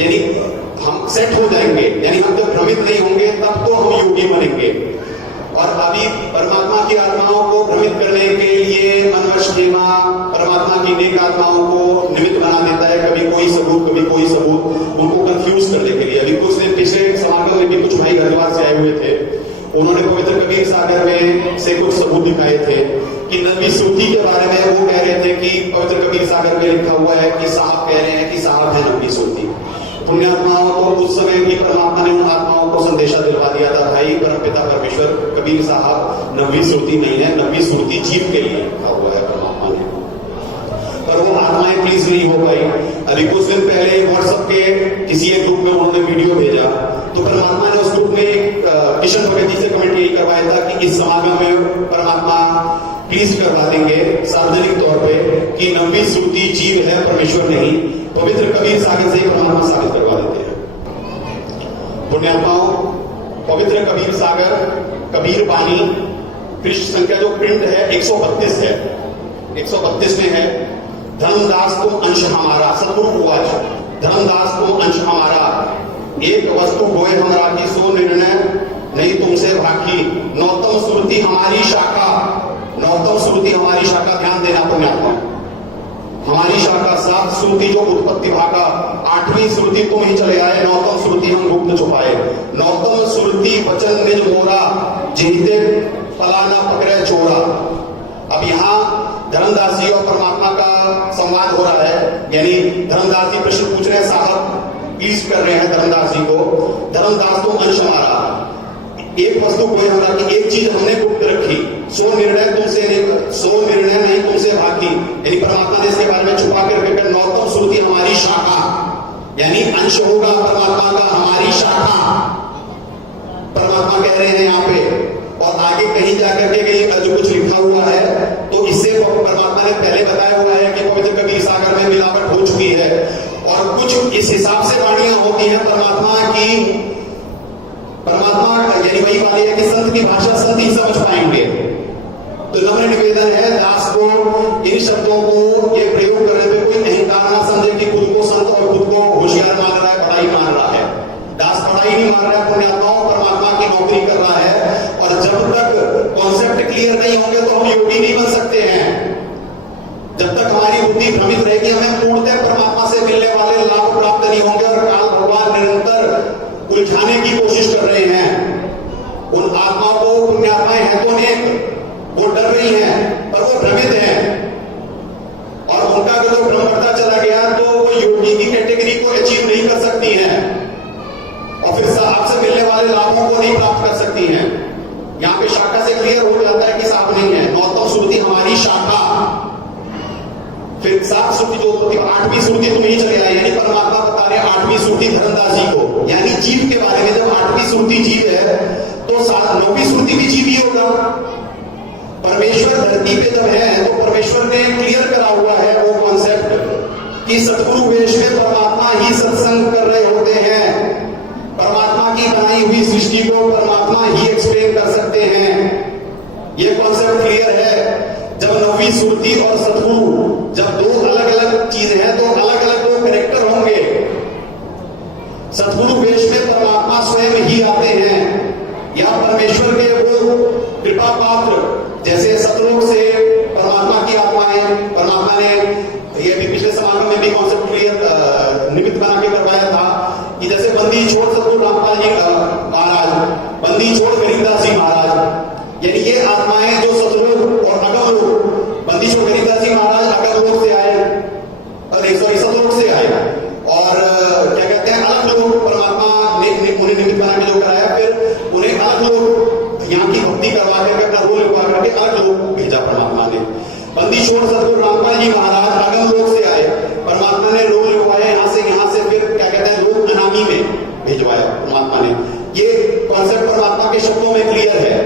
यानी हम सेट हो जाएंगे, यानी हम जब भ्रमित नहीं होंगे तब तो हम योगी बनेंगे। और अभी परमात्मा की आत्माओं को भ्रमित करने के लिए मनवश खेमा परमात्मा की नेक आत्माओं को निमित्त बना देता है, कभी कोई सबूत कभी कोई सबूत, उनको कंफ्यूज करने के लिए। अभी कुछ दिन पिछले समागम में भी कुछ भाई हरिद्वार से आए हुए थे, उन्होंने पवित्र कबीर सागर में से कुछ सबूत दिखाए थे कि नबी सूती के बारे में वो कह रहे थे कि पवित्र कबीर सागर में लिखा हुआ है कि साहब कह रहे हैं कि साहब है नबी सूती। पुण्यात्माओं को उस समय भी परमात्मा ने उन आत्माओं को संदेशा दिलवा दिया था, भाई परमपिता परमेश्वर कबीर साहब नबी सूती नहीं है, नबी सूती जीव के लिए लिखा हुआ है परमात्मा ने। पर वो आत्माएं प्लीज नहीं हो पाई। अभी कुछ दिन पहले व्हाट्सएप के किसी एक ग्रुप में उन्होंने वीडियो भेजा, तो परमात्मा ने उस ग्रुप में किशन भगत जी से कमेंट यही करवाया था कि इस समागम में परमात्मा प्लीज करवा देंगे सार्वजनिक तौर पे कि नबी सूती जीव है, परमेश्वर नहीं। पवित्र कबीर सागर से परमात्मा साबित करवा देते हैं। पुण्यात्माओं, पवित्र कबीर सागर कबीर बानी पृष्ठ संख्या जो प्रिंट है 132 है, 132 में है, धर्मदास को अंश हमारा, सतगुरु उवाच, धर्मदास को अंश हमारा, एक वस्तु होए हमरा की सो निर्णय नहीं तुमसे भागी, नौतम श्रुति हमारी शाखा, नौतम श्रुति हमारी शाखा, ध्यान देना पुण्यात्मा, हमारी शाखा 7 श्रुति जो उत्पत्ति भागा, 8वीं श्रुति तुम ही चले आए, नौतम श्रुति हम गुप्त छुपाए, नौतम श्रुति वचन निज मोरा, जिहते पला न पकड़े चोरा। अब यहाँ धर्मदास जी और परमात्मा का संवाद हो रहा है, यानी धर्मदास जी प्रश्न पूछ रहे हैं, साहब प्लीज कर रहे हैं धर्मदास जी को, धर्मदास तो अंश हमारा, एक वस्तु कोई हमारा की एक चीज हमने गुप्त रखी, सो निर्णय नहीं तुमसे भागी, यानी परमात्मा ने इसके बारे में छुपा कर रखा। नौतम श्रुति हमारी शाखा, यानी अंश होगा परमात्मा का, हमारी शाखा परमात्मा कह रहे हैं यहाँ पे। और आगे कहीं जाकर के जो कुछ लिखा हुआ है, तो इससे परमात्मा ने पहले बताया हुआ है कि पवित्र कबीर सागर में मिलावट हो चुकी है, और कुछ इस हिसाब से वाणियां होती हैं परमात्मा की, परमात्मा यानी वही वाली है कि संत की भाषा संत ही समझ पाएंगे। तो नम्र निवेदन है दास को इन शब्दों को ये प्रयोग करने में कोई अहंकार ना समझे कि खुद को संत और खुद को होशियार मान रहा है, पढ़ाई मान रहा है। दास पढ़ाई नहीं मान रहा है, पुण्यात्माओं परमात्मा की नौकरी कर रहा है। और जब तक कॉन्सेप्ट क्लियर नहीं होंगे तो हम योगी नहीं बन सकते हैं। जब तक हमारी बुद्धि भ्रमित रहेगी, हमें पूर्णतः परमात्मा से मिलने वाले लाभ प्राप्त नहीं होंगे। और काल भगवान निरंतर उलझाने की कोशिश कर रहे हैं उन आत्माओं को। पुण्यात्माएं हैं तो नेक, वो डर रही हैं पर वो भ्रमित हैं, और उनका अगर जो भ्रम बढ़ता चला गया तो वो योगी की कैटेगरी को अचीव नहीं कर सकती हैं, और फिर आपसे मिलने वाले लाभों को नहीं प्राप्त कर सकती हैं। यहां पे शाखा से क्लियर हो जाता है कि साफ नहीं है। नौतम श्रुति हमारी शाखा, फिर 7 श्रुति जो 8वीं श्रुति तुम ही चले आए, यानी परमात्मा बता रहे 8वीं श्रुति धर्मदास जी को, यानी जीव के बारे में। जब 8वीं श्रुति जीव है तो 9वीं श्रुति भी जीव ही होगा। परमेश्वर धरती पे जब है तो परमेश्वर ने क्लियर करा हुआ है वो कॉन्सेप्ट कि सतगुरु वेश में परमात्मा ही सत्संग कर रहे होते हैं। परमात्मा की बनाई हुई सृष्टि को परमात्मा ही एक्सप्लेन कर सकते हैं। ये कॉन्सेप्ट क्लियर है। जब 9वीं श्रुति और सतगुरु जब दो अलग अलग चीज है तो अलग अलग दो कैरेक्टर होंगे। सतगुरु वेश में परमात्मा स्वयं ही आते हैं, या परमेश्वर के वो कृपा पात्र, जैसे सतलोक से परमात्मा की आत्माएं, परमात्मा ने ये भी पिछले समागम में भी कॉन्सेप्ट क्लियर निमित्त बना के करवाया था कि जैसे बंदी छोड़ सतगुरु रामपाल जी महाराज, बंदी छोड़ गरीबदास जी महाराज, यानी ये आत्माएं जो सतलोक और अगम लोक, बंदी छोड़ गरीबदास जी महाराज अगम लोक से आए, सतलोक से आए, और क्या कहते हैं अलग लोग परमात्मा ने उन्हें निमित्त बना के जो कराया, फिर उन्हें अलग लोग यहाँ की भक्ति करवा के अपना रोल निभा करके अलग लोग भेजा परमात्मा ने। बंदी छोड़ सतगुरु रामपाल जी महाराज अगम लोक से आए, परमात्मा ने रोल निभाया यहाँ से फिर क्या कहते हैं लोक अनामी में भिजवाया परमात्मा ने। ये कॉन्सेप्ट परमात्मा के शब्दों में क्लियर है,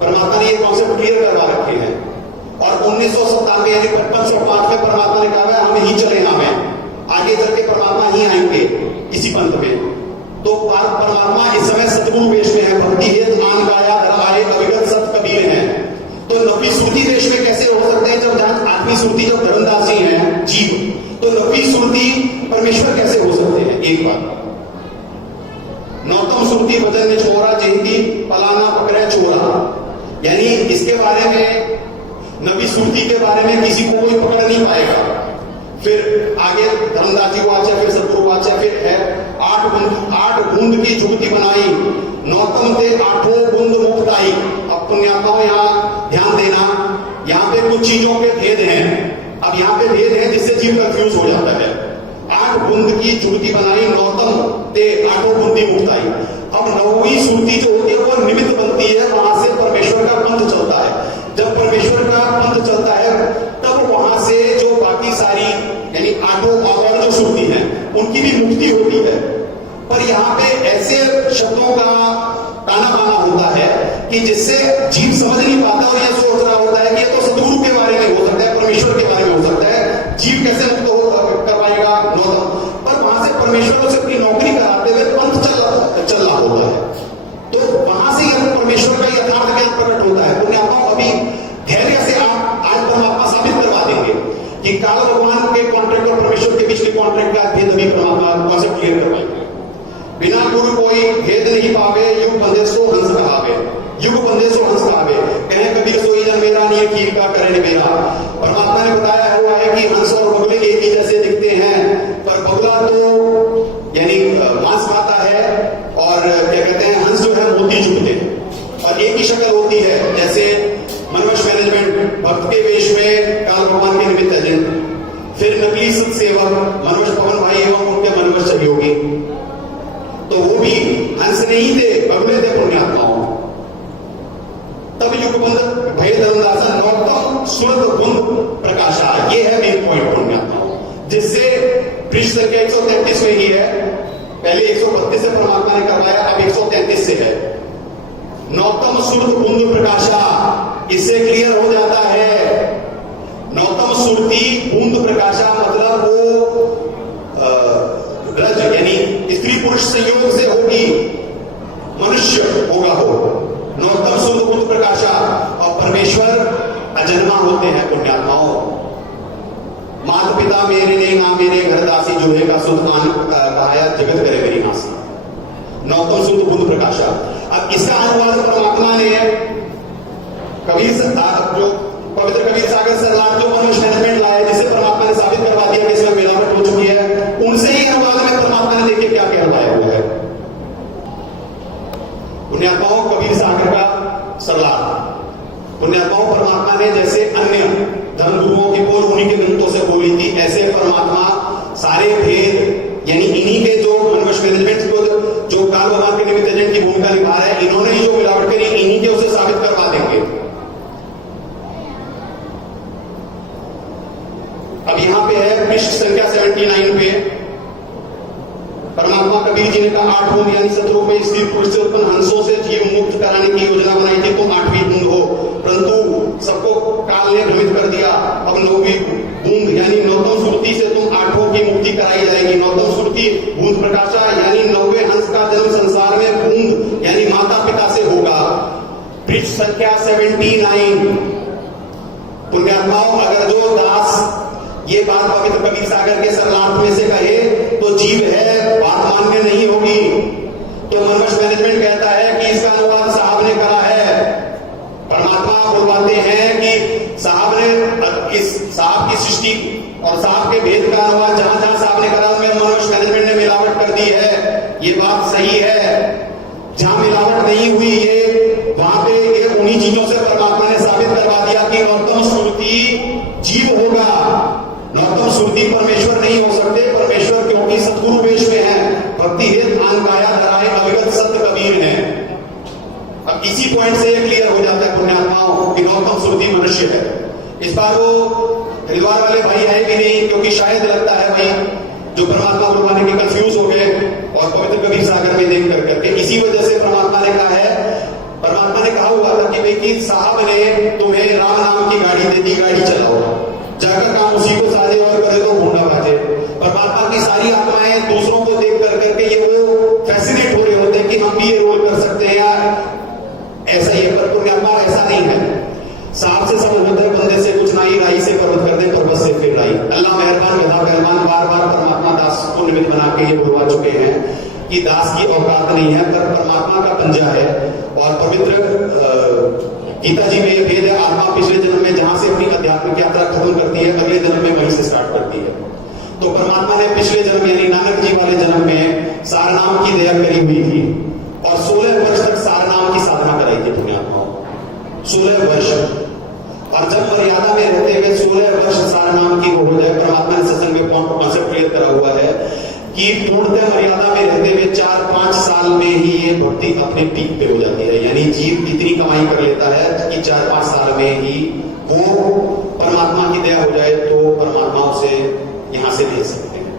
परमात्मा ने ये कॉन्सेप्ट क्लियर करवा रखे हैं। और 1997 यानी 5505 में परमात्मा ने कहा हम ही चले, हमें आगे चल के परमात्मा ही आएंगे इसी पंथ में। तो परमात्मा इस समय सतगुरु वेश में है, भक्ति हेत मान काया धर्माए अविगत सत कबीर हैं। तो 9वीं श्रुति वेश में कैसे हो सकते हैं जब जहां 8वीं श्रुति जब धर्मदास जी हैं जीव, तो 9वीं श्रुति परमेश्वर कैसे हो सकते हैं? एक बात। नौतम सुरती वचन ने छोरा जेती पलाना पकड़े चोरा, यानी इसके बारे में, नबी सुरती के बारे में किसी को कोई पकड़ नहीं पाएगा। फिर आगे धर्मदास जी वाचा, फिर सतगुरु वाचा, फिर है आठ बूंद की जुगती बनाई, नौतम थे आठों बूंद मुक्ताई। अब पुण्यात्माओं यहाँ ध्यान देना, यहाँ पे कुछ चीजों के भेद हैं। अब यहाँ पे भेद है जिससे जीव कंफ्यूज हो जाता है। 8 बूंद की जुगती बनाई, नौतम ते आठों बूंदी मुक्ताई। अब 9वीं सुरती जो होती है वो निमित्त बनती है, वहां से परमेश्वर का पंथ चलता है। जब परमेश्वर का पंथ चलता है तब वहां से जो बाकी सारी यानी आठों और जो सुरती हैं उनकी भी मुक्ति होती है। पर यहाँ पे ऐसे शब्दों का ताना बाना होता है कि जिससे जीव समझ नहीं पाता और यह सोच रहा होता है कि ये तो सतगुरु के बारे में हो सकता है, परमेश्वर के बारे में हो सकता है, जीव कैसे मुक्त करवाएगा नौतम। पर वहां से परमेश्वर से अपनी नौकरी कराते हुए पंथ चल रहा होता है। तो वहां से यह परमेश्वर का यथार्थ ज्ञान प्रकट होता है। पुण्यात्माओं अभी धैर्य से आप आज परमात्मा साबित करवा देंगे कि काल भगवान के कॉन्ट्रैक्ट और परमेश्वर के बीच के कॉन्ट्रैक्ट का भेद अभी परमात्मा कॉन्सेप्ट क्लियर करवाएंगे। बिना गुरु कोई भेद नहीं पावे, युग बंधे सो हंस कहावे, युग बंधे सो हंस कहावे। कहे कबीर सोई जन मेरा, नहीं खीर का करे मेरा। परमात्मा ने बताया हुआ है कि हंस और बगुले एक ही जैसे दिखते हैं, पर बगुला तो यानी मांस खाता है और क्या कहते हैं, हंस जो है मोती चुभते और एक ही शक्ल होती है। जैसे मनवश मैनेजमेंट भक्त के वेश में काल भगवान के निमित्त एजेंट, फिर नकली सत्सेवक मनवश पवन भाई एवं उनके मनवश सहयोगी, तो वो भी हंस नहीं थे, बगुले थे पुण्यात्माओं। तब युगबंध भय धर्मदासन नौतम सुरत बुंद प्रकाशा, ये है मेन पॉइंट पुण्यात्माओं, जिससे पृष्ठ संख्या 133 में ही है। पहले 132 से परमात्मा ने करवाया, अब 133 से है। नौतम सुरत बुंद प्रकाशा, इससे क्लियर हो जाता है नौतम सुरती बूंद प्रकाशा मतलब वो रज यानी स्त्री पुरुष संयोग से होगी, मनुष्य होगा हो। नौतम सुंद बुद्ध प्रकाशा, और परमेश्वर अजन्मा होते हैं पुण्यात्माओं। माता पिता मेरे ने ना मेरे घर दासी, जो है का सुल्तान कहाया जगत करे मेरी हासी। नौतम सुंद बुद्ध प्रकाशा। अब इसका अनुवाद परमात्मा ने कबीर जो पवित्र कबीर सागर सरलाट जो मनुष्य मैनेजमेंट लाए, जिसे परमात्मा ने साबित करवा दिया कि इसमें मिलावट हो चुकी है, उनसे ही अनुवाद में परमात्मा ने देखिए क्या कहलाया हुआ है। पुण्यात्माओं कबीर सागर का सरलाट, पुण्यात्माओं परमात्मा ने जैसे अन्य धर्म गुरुओं की पोल उन्हीं के ग्रंथों से बोली थी, ऐसे परमात्मा सारे भेद यानी इन्हीं के जो मनवश मैनेजमेंट को जो काल भगवान के निमित्त एजेंट की भूमिका निभा रहे हैं, इन्होंने ही जो मिलावट करी इन्हीं के उसे साबित करवा देंगे। अब यहां पे है पृष्ठ संख्या 79 पे परमात्मा कबीर जी ने कहा 8 बूंद यानी 17 में स्त्री पुरुष से उत्पन्न हंसों से जीव मुक्त कराने की योजना बनाई थी, तुम 8वीं बूंद हो, परंतु सबको काल ने भ्रमित कर दिया। अब 9वीं बूंद यानी नौतम सुरती से तुम 8 की मुक्ति कराई जाएगी। नौतम सुरती बूंद प्रकाशा यानी 9वें हंस का जन्म संसार में बूंद यानी माता पिता से होगा। पृष्ठ संख्या 79। पुण्यात्माओं अगर जो दास ये बात पवित्र कबीर सागर के सरलाट में से कहे तो जीव है, बात मान्य नहीं होगी। तो मनवश मैनेजमेंट कहता है कि इसका अनुवाद साहब ने करा है। परमात्मा बुलवाते हैं कि साहब ने इस साहब की सृष्टि और साहब के भेद का अनुवाद जहां जहां साहब ने करा उनमें मनवश मैनेजमेंट ने मिलावट कर दी है। ये बात सही है, जहां मिलावट नहीं हुई ये वहां पे ये उन्हीं चीजों से परमात्मा ने साबित करवा दिया कि नौतम सुरती जीव होगा, नौतम सुरती परमेश्वर नहीं हो सकते। परमेश्वर क्योंकि सतगुरु वेश में है, भक्ति हेत आन काया धराए अविगत सत्य कबीर है। अब इसी पॉइंट से ये क्लियर हो जाता है पुण्यात्माओं कि नौतम सुरती मनुष्य है। इस बार वो हरिद्वार वाले भाई है भी नहीं, क्योंकि शायद लगता है भाई जो परमात्मा बुलवाने के कंफ्यूज हो गए और पवित्र कबीर सागर में देख करके, इसी वजह से परमात्मा ने कहा है, परमात्मा ने कहा हुआ था कि भाई कि साहब ने तुम्हें राम नाम की गाड़ी दे दी, गाड़ी चलाओ, जाकर काम उसी को साजे और करे तो भूडा बाजे। परमात्मा की सारी आत्माएं दूसरों को देख कर करके ये वो फैसिनेट हो रहे होते हैं कि हम भी ये रोल कर सकते हैं यार, ऐसा ही है। पर पुण्यात्मा ऐसा नहीं है। सांप से समझ होता है, बंदे से कुछ नहीं, राई से पर्वत कर दे पर्वत से फिर राई। अल्लाह मेहरबान गधा पहलवान बार बार परमात्मा दास को निमित्त बना के ये बुलवा चुके हैं कि दास की औकात नहीं है, पर परमात्मा का पंजा है। और पवित्र गीता जी में ये भेद है, आत्मा पिछले जन्म में जहां से अपनी आध्यात्मिक यात्रा खत्म करती है, अगले जन्म में वहीं से स्टार्ट करती है। तो परमात्मा ने पिछले जन्म यानी नानक जी वाले जन्म में सारनाम की दया करी हुई थी और 16 वर्ष तक सारनाम की साधना कराई थी पुण्यात्माओं, 16 वर्ष। और जब मर्यादा में रहते हुए 16 वर्ष सारनाम की हो जाए, परमात्मा ने सत्संग में कॉन्सेप्ट क्लियर करा हुआ है कि पूर्णतः मर्यादा में रहते हुए 4-5 साल में ही ये भक्ति अपने पीक पे हो जाती है। यानी जीव इतनी कमाई कर लेता है कि 4-5 साल में ही वो परमात्मा की दया हो जाए तो परमात्मा उसे यहां से भेज सकते हैं।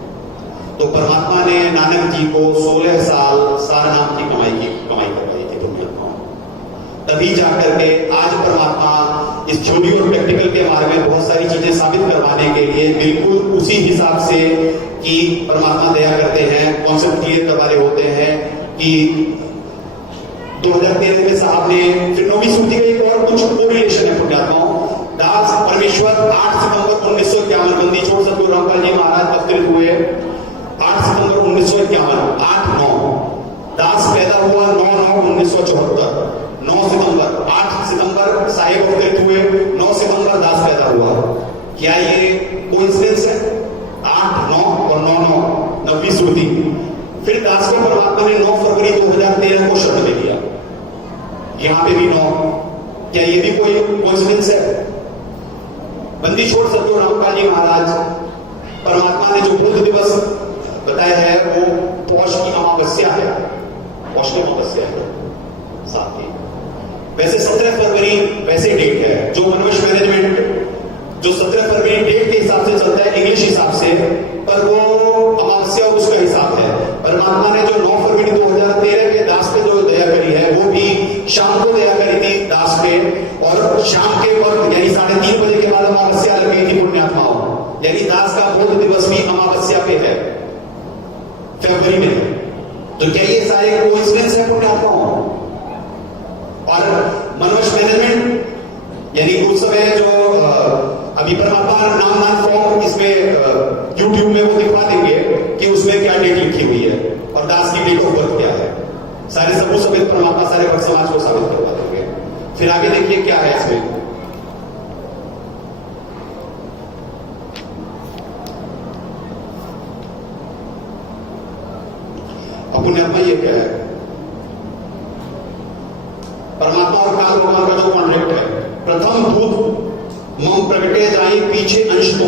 तो परमात्मा ने नानक जी को 16 साल सारनाम की कमाई करवाई थी पुण्यात्माओं। तभी जाकर के आज परमात्मा इस थ्योरी और प्रैक्टिकल के बारे में बहुत सारी चीजें साबित करवाने के लिए बिल्कुल उसी हिसाब से कि परमात्मा दया करते हैं, कॉन्सेप्ट क्लियर करवा रहे होते हैं कि 2013 में साहब ने फिर 9वीं सूची का एक और कुछ कोरिलेशन है पुण्यात्माओं। दास परमेश्वर 8 सितंबर 1951 बंदी छोड़ सतगुरु रामपाल जी महाराज अवतरित हुए 8 सितंबर 1951, 8/9। दास पैदा हुआ 9/9/1974, 9 सितंबर, 8 सितंबर साहिब अवतरित हुए, 9 सितंबर दास पैदा हुआ। क्या ये कोइंसिडेंस है? 8/9 और 9/9 9वीं सूची। फिर दास को परमात्मा ने 9 फरवरी 2013 को शब्द दे दिया, यहां पे भी 9। क्या ये भी कोई कोइंसिडेंस है? बंदी छोड़ सतगुरु रामपाल जी महाराज, परमात्मा ने जो बुद्ध दिवस बताया है वो पौष की अमावस्या है, पौष की अमावस्या है साथ ही। वैसे 17 फरवरी वैसे डेट है जो मनोज मैनेजमेंट जो 17 फरवरी डेट के हिसाब से चलता है इंग्लिश हिसाब से, पर वो अमावस्या उसका हिसाब है। परमात्मा ने जो 9 फरवरी 2013 के दास पे जो दया करी है वो भी शाम को दया करी थी दास पे, और शाम के वक्त यानी 3:30 बजे के बाद अमावस्या लग गई थी पुण्यात्माओं। यानी दास का बुद्ध दिवस भी अमावस्या पे है, फरवरी में। तो क्या ये सारे कोइंसिडेंस है पुण्यात्माओं? और मनोज मैनेजमेंट यानी उस समय जो अभी परमात्मा नाम फॉर्म इसमें यूट्यूब में वो दिखवा देंगे कि उसमें क्या डेट लिखी हुई है और दास की डेट ऑफ बर्थ क्या है। सारे सबूत समेत परमात्मा सारे भक्त समाज को साबित करवा देंगे। फिर आगे देखिए क्या है इसमें। पुण्यात्मा ये क्या है? परमात्मा और काल भगवान का जो कॉन्ट्रैक्ट है, प्रथम धूप मम प्रगटे जाए पीछे अंश तो